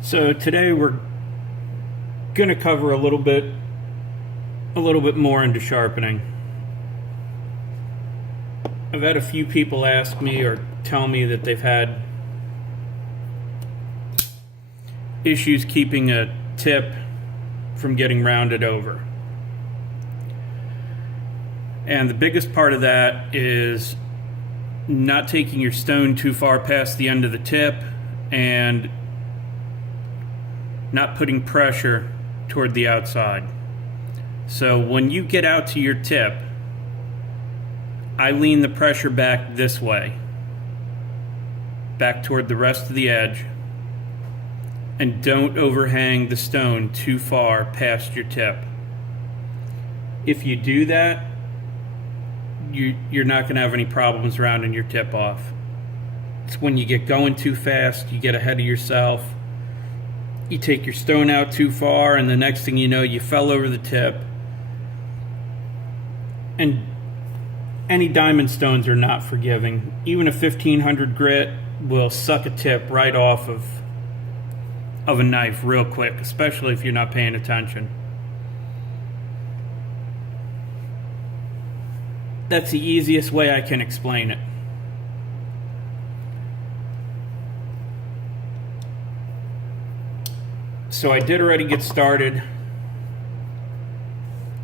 So today we're going to cover a little bit more into sharpening. I've had a few people ask me or tell me that they've had issues keeping a tip from getting rounded over. And the biggest part of that is not taking your stone too far past the end of the tip and not putting pressure toward the outside. So when you get out to your tip, I lean the pressure back this way, back toward the rest of the edge, and don't overhang the stone too far past your tip. If you do that, you're not going to have any problems rounding your tip off. It's when you get going too fast, you get ahead of yourself, you take your stone out too far, and the next thing you know, you fell over the tip. And any diamond stones are not forgiving. Even a 1500 grit will suck a tip right off of a knife real quick, especially if you're not paying attention. That's the easiest way I can explain it. So I did already get started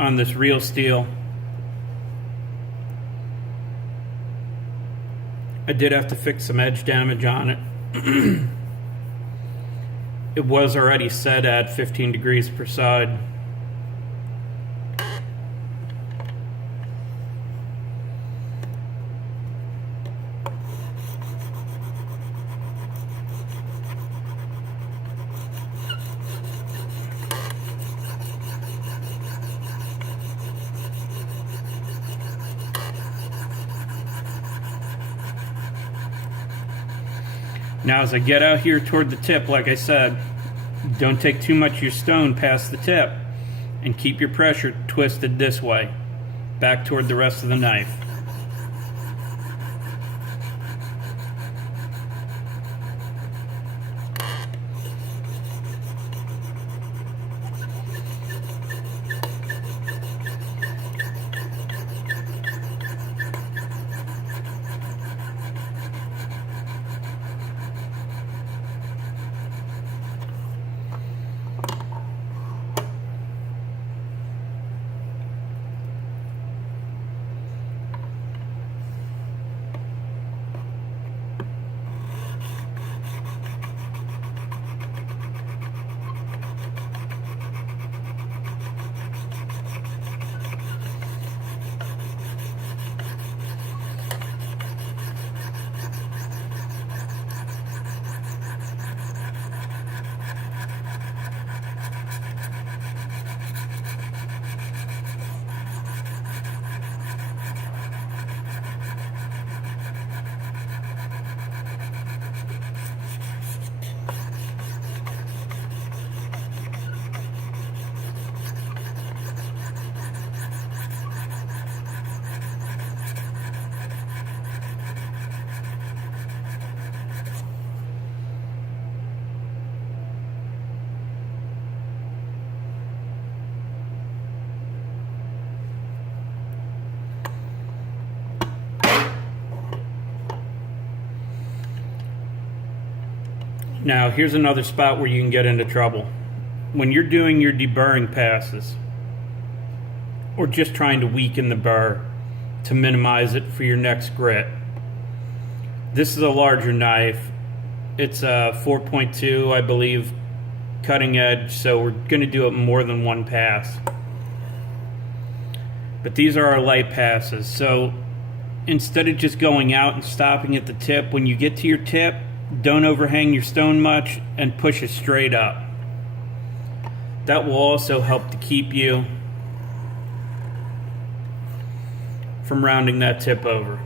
on this real steel. I did have to fix some edge damage on it. It was already set at 15 degrees per side. Now as I get out here toward the tip, like I said, don't take too much of your stone past the tip, and keep your pressure twisted this way, back toward the rest of the knife. Now, here's another spot where you can get into trouble. When you're doing your deburring passes, or just trying to weaken the burr to minimize it for your next grit. This is a larger knife. It's a 4.2, I believe, cutting edge, so we're going to do it more than one pass. But these are our light passes, so instead of just going out and stopping at the tip, when you get to your tip, don't overhang your stone much and push it straight up. That will also help to keep you from rounding that tip over.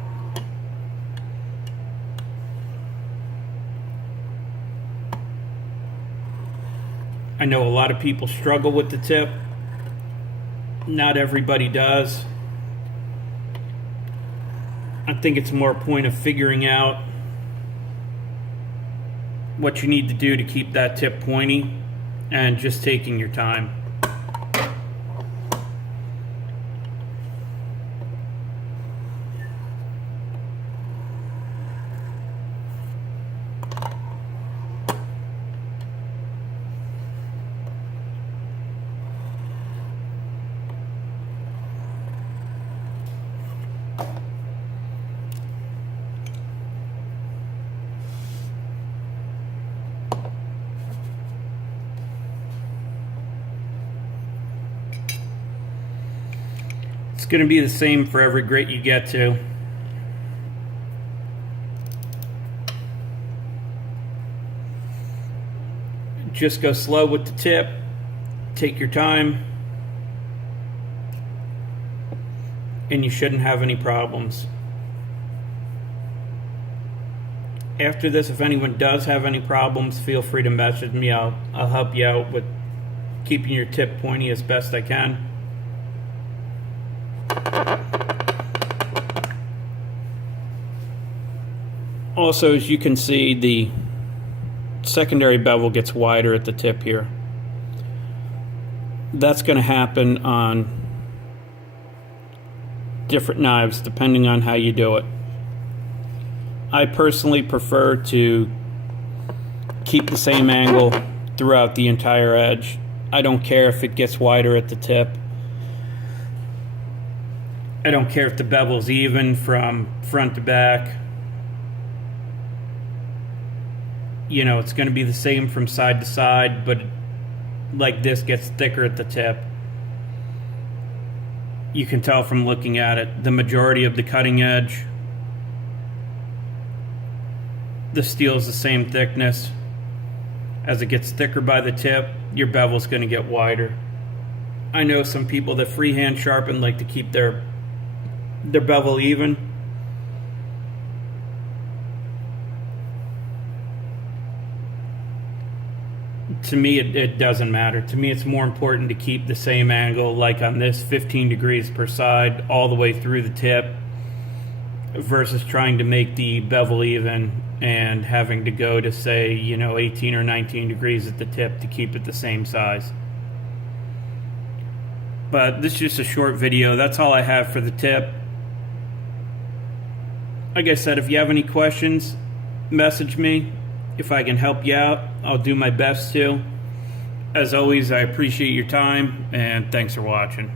I know a lot of people struggle with the tip. Not everybody does. I think it's more a point of figuring out what you need to do to keep that tip pointy, and just taking your time. It's going to be the same for every grit you get to. Just go slow with the tip, take your time, and you shouldn't have any problems. After this, if anyone does have any problems, feel free to message me. I'll help you out with keeping your tip pointy as best I can. Also, as you can see, the secondary bevel gets wider at the tip here. That's going to happen on different knives depending on how you do it. I personally prefer to keep the same angle throughout the entire edge. I don't care if it gets wider at the tip. I don't care if the bevel's even from front to back. You know, it's going to be the same from side to side, but like this gets thicker at the tip. You can tell from looking at it, the majority of the cutting edge, the steel is the same thickness. As it gets thicker by the tip, your bevel's going to get wider. I know some people that freehand sharpen like to keep their bevel even. To me, it doesn't matter. To me, it's more important to keep the same angle, like on this, 15 degrees per side, all the way through the tip, versus trying to make the bevel even and having to go to, say, 18 or 19 degrees at the tip to keep it the same size. But this is just a short video. That's all I have for the tip. Like I said, if you have any questions, message me. If I can help you out, I'll do my best to. As always, I appreciate your time, and thanks for watching.